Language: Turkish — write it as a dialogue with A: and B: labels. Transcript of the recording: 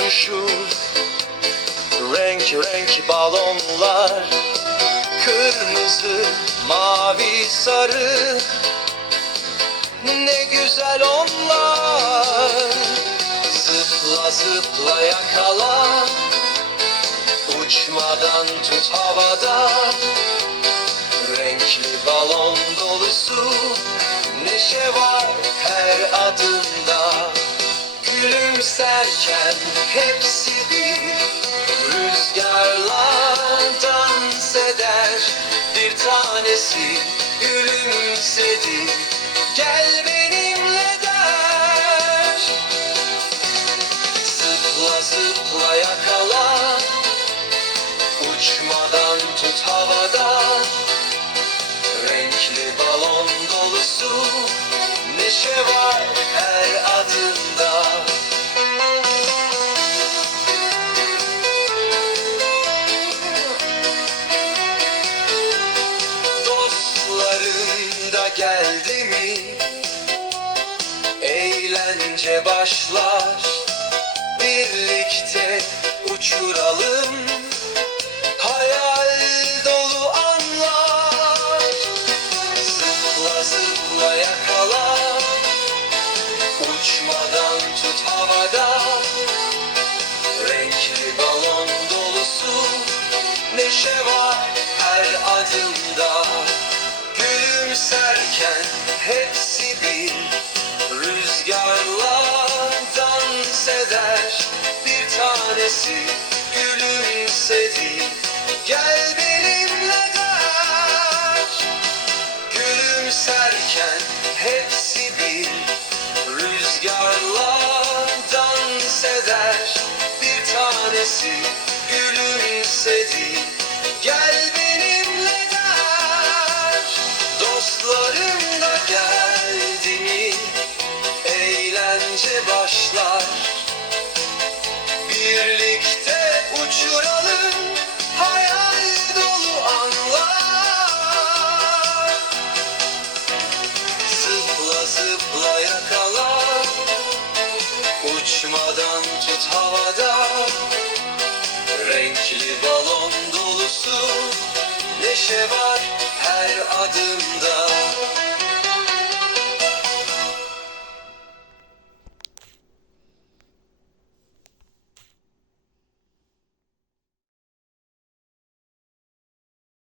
A: uçuşur Renk renk balonlar Kırmızı, mavi, sarı. Ne güzel onlar. Zıpla zıpla yakala. Uçmadan tut havada. Renkli balon dolusu. Neşe var her adımda Gülümserken hepsi bir. Rüzgarla dans eder Bir tanesi gülümsedi geldi mi? Eğlence başlar Gülümserken hepsi bir. Rüzgarla dans eder Bir tanesi gülümsedi. Gel benimle der. Gülümserken hepsi bir. Rüzgarla dans eder Bir tanesi eğlence başlar. Birlikte uçuralım hayal dolu anlar. Zıpla zıpla yakala Uçmadan tut havada. Renkli balon